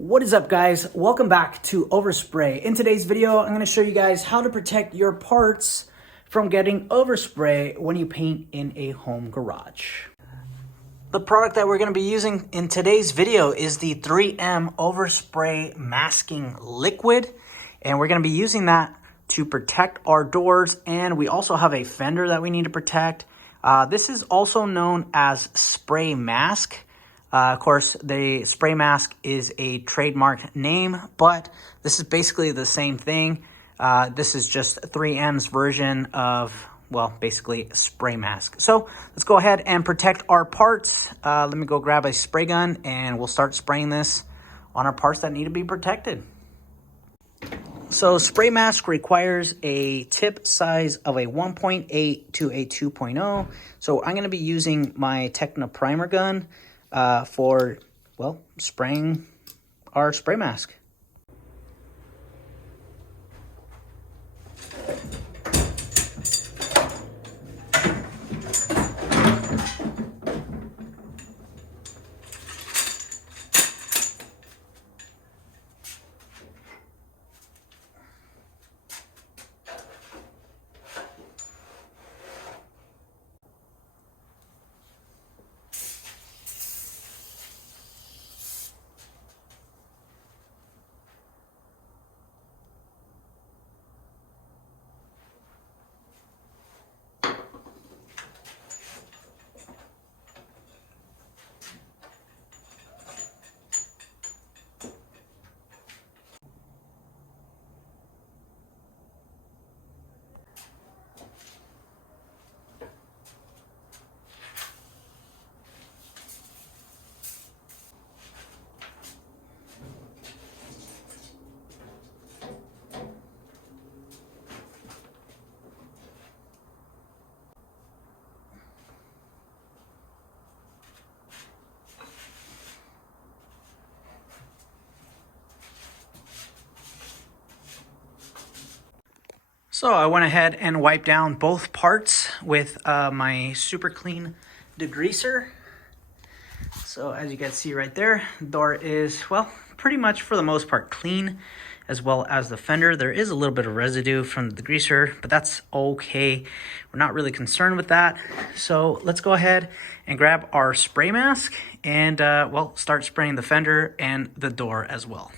What is up, guys? Welcome back to Overspray. In today's video, I'm going to show you guys how to protect your parts from getting overspray when you paint in a home garage. The product that we're going to be using in today's video is the 3M Overspray masking liquid, and we're going to be using that to protect our doors, and we also have a fender that we need to protect. This is also known as SprayMask. Of course, the SprayMask is a trademark name, but this is basically the same thing. This is just 3M's version of, well, basically SprayMask. So let's go ahead and protect our parts. Let me go grab a spray gun and we'll start spraying this on our parts that need to be protected. So SprayMask requires a tip size of a 1.8 to a 2.0. So I'm going to be using my Techno primer gun for, well, spraying our spray mask. So I went ahead and wiped down both parts with my super clean degreaser. So as you can see right there, the door is, well, pretty much for the most part clean, as well as the fender. There is a little bit of residue from the degreaser, but that's okay. We're not really concerned with that. So let's go ahead and grab our spray mask and, well, start spraying the fender and the door as well.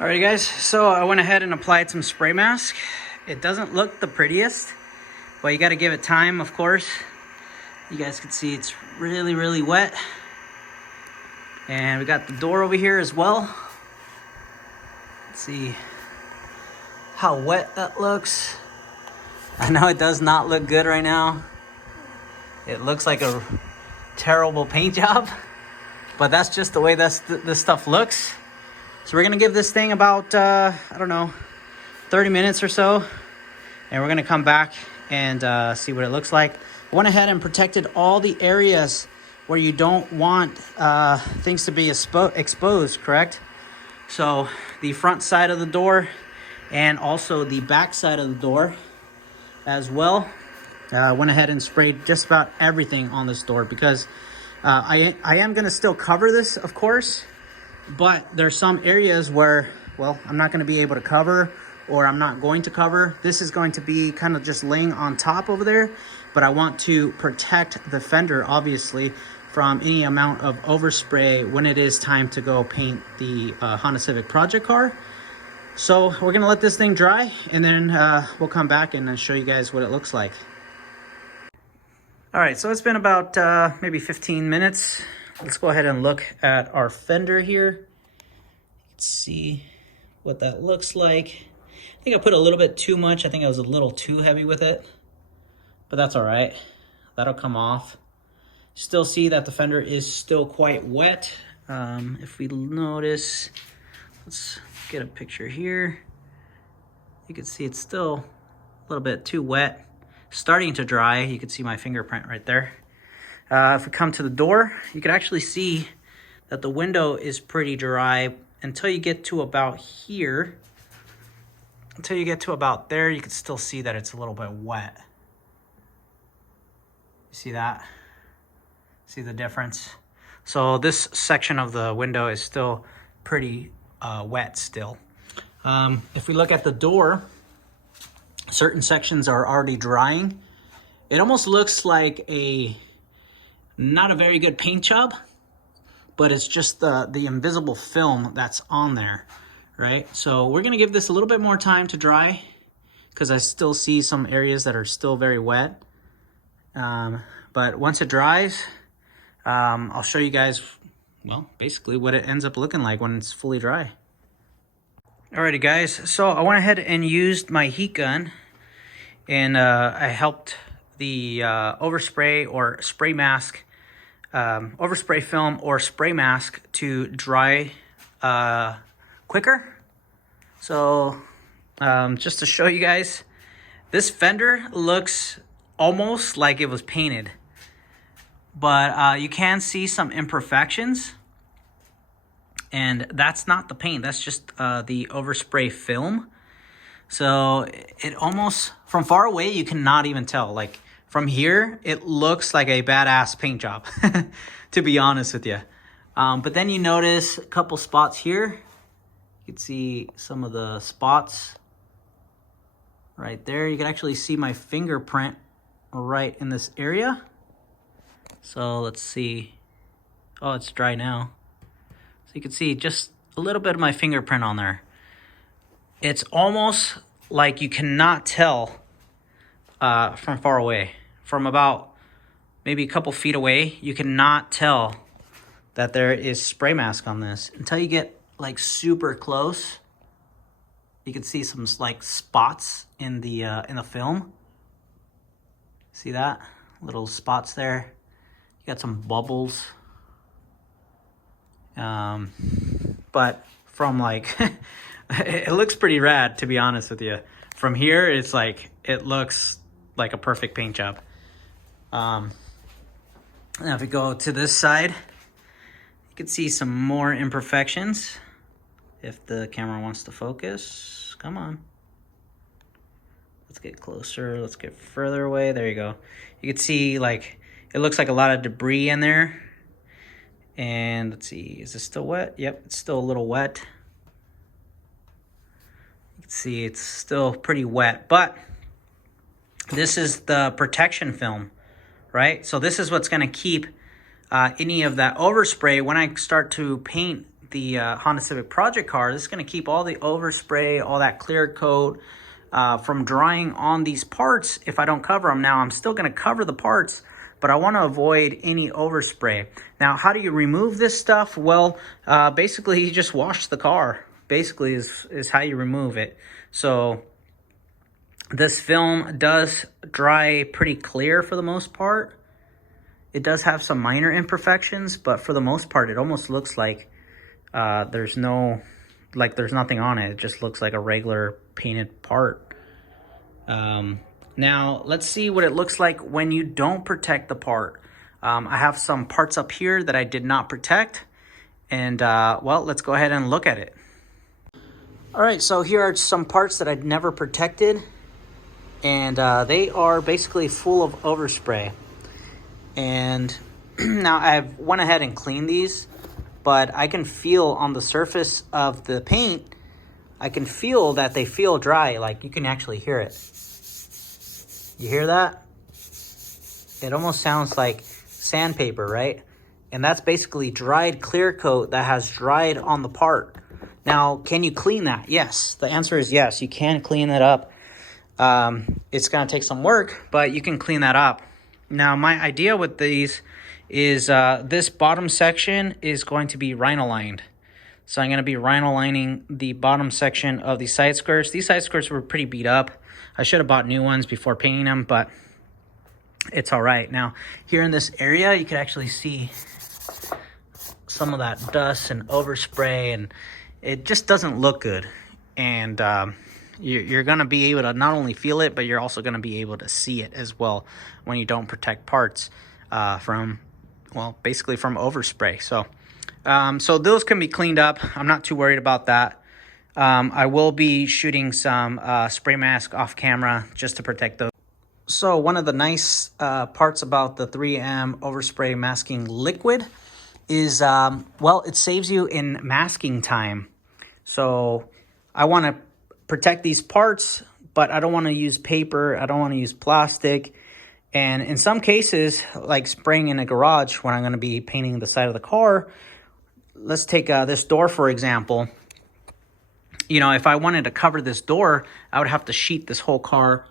Alrighty guys, so I went ahead and applied some spray mask. It doesn't look the prettiest, but you gotta give it time, of course. You guys can see it's really, really wet. And we got the door over here as well. Let's see how wet that looks. I know it does not look good right now. It looks like a terrible paint job, but that's just the way this stuff looks. So we're gonna give this thing about, I don't know, 30 minutes or so. And we're gonna come back and see what it looks like. I went ahead and protected all the areas where you don't want things to be exposed, correct? So the front side of the door and also the back side of the door as well. Went ahead and sprayed just about everything on this door because I am gonna still cover this, of course. But there's some areas where, well, I'm not going to be able to cover, or I'm not going to cover. This is going to be kind of just laying on top over there, but I want to protect the fender, obviously, from any amount of overspray when it is time to go paint the Honda Civic project car. So we're going to let this thing dry, and then we'll come back and show you guys what it looks like. All right, so it's been about maybe 15 minutes. Let's go ahead and look at our fender here. You can see what that looks like. I think I put a little bit too much. I think I was a little too heavy with it, but that's all right. That'll come off. Still see that the fender is still quite wet. If we notice, let's get a picture here. You can see it's still a little bit too wet. Starting to dry. You can see my fingerprint right there. If we come to the door, you can actually see that the window is pretty dry until you get to about here. Until you get to about there, you can still see that it's a little bit wet. You see that? See the difference? So this section of the window is still pretty wet still. If we look at the door, certain sections are already drying. It almost looks like not a very good paint job, but it's just the invisible film that's on there, right? So we're gonna give this a little bit more time to dry because I still see some areas that are still very wet. But once it dries, I'll show you guys, well, basically what it ends up looking like when it's fully dry. Alrighty guys, so I went ahead and used my heat gun, and I helped the overspray or spray mask, overspray film or spray mask to dry quicker. So just to show you guys, this fender looks almost like it was painted, but you can see some imperfections, and that's not the paint, that's just the overspray film. So it almost, from far away, you cannot even tell. Like from here, it looks like a badass paint job, to be honest with you. But then you notice a couple spots here. You can see some of the spots right there. You can actually see my fingerprint right in this area. So let's see. Oh, it's dry now. So you can see just a little bit of my fingerprint on there. It's almost like you cannot tell from far away. From about maybe a couple feet away, you cannot tell that there is spray mask on this. Until you get like super close, you can see some like spots in the film. See that? Little spots there. You got some bubbles. But from like, it looks pretty rad, to be honest with you. From here, it's like, it looks like a perfect paint job. Now if we go to this side, you can see some more imperfections. If the camera wants to focus, come on. Let's get closer, let's get further away. There you go. You can see like, it looks like a lot of debris in there. And let's see, is this still wet? Yep, it's still a little wet. You can see it's still pretty wet, but this is the protection film, right? So this is what's gonna keep any of that overspray when I start to paint the Honda Civic Project car, this is going to keep all the overspray, all that clear coat from drying on these parts if I don't cover them. Now, I'm still going to cover the parts, but I want to avoid any overspray. Now, how do you remove this stuff? Well, basically, you just wash the car, basically, is how you remove it. So this film does dry pretty clear for the most part. It does have some minor imperfections, but for the most part, it almost looks like there's nothing on it. It just looks like a regular painted part. Now, let's see what it looks like when you don't protect the part. I have some parts up here that I did not protect. And, well, let's go ahead and look at it. All right, so here are some parts that I'd never protected. And they are basically full of overspray. And now I've went ahead and cleaned these, but I can feel on the surface of the paint, I can feel that they feel dry. Like, you can actually hear it. You hear that? It almost sounds like sandpaper, right? And that's basically dried clear coat that has dried on the part. Now, can you clean that? Yes. The answer is yes. You can clean it up. It's going to take some work, but you can clean that up. Now, my idea with these is this bottom section is going to be rhino lined. So I'm going to be rhino lining the bottom section of the side skirts. These side skirts were pretty beat up. I should have bought new ones before painting them, but it's all right. Now, here in this area, you can actually see some of that dust and overspray, and it just doesn't look good. And you're going to be able to not only feel it, but you're also going to be able to see it as well when you don't protect parts basically from overspray. So those can be cleaned up. I'm not too worried about that. I will be shooting some SprayMask off camera just to protect those. So one of the nice parts about the 3M Overspray masking liquid is, it saves you in masking time. So I want to protect these parts, but I don't want to use paper. I don't want to use plastic. And in some cases, like spraying in a garage when I'm going to be painting the side of the car, let's take this door, for example. You know, if I wanted to cover this door, I would have to sheet this whole door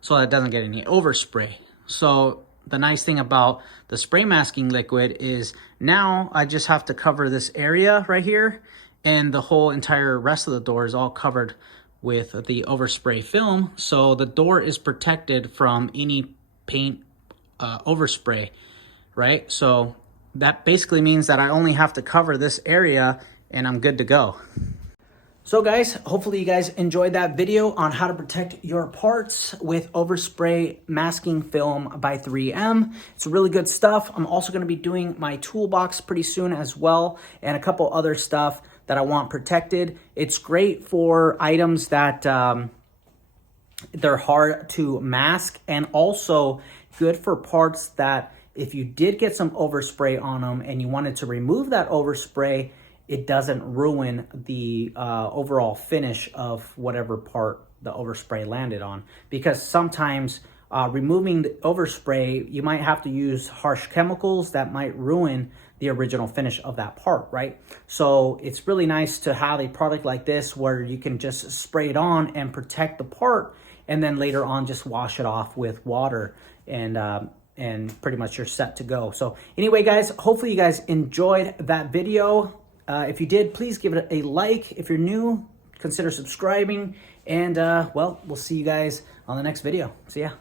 so that it doesn't get any overspray. So the nice thing about the spray masking liquid is now I just have to cover this area right here, and the whole entire rest of the door is all covered with the overspray film. So the door is protected from any paint overspray, right? So that basically means that I only have to cover this area and I'm good to go. So guys, hopefully you guys enjoyed that video on how to protect your parts with Overspray masking film by 3M. It's really good stuff. I'm also going to be doing my toolbox pretty soon as well, and a couple other stuff that I want protected. It's great for items that they're hard to mask, and also good for parts that if you did get some overspray on them and you wanted to remove that overspray, it doesn't ruin the overall finish of whatever part the overspray landed on. Because sometimes removing the overspray, you might have to use harsh chemicals that might ruin the original finish of that part, right? So it's really nice to have a product like this where you can just spray it on and protect the part, and then later on just wash it off with water, and pretty much you're set to go. So anyway, guys, hopefully you guys enjoyed that video. If you did, please give it a like. If you're new, consider subscribing. And, we'll see you guys on the next video. See ya.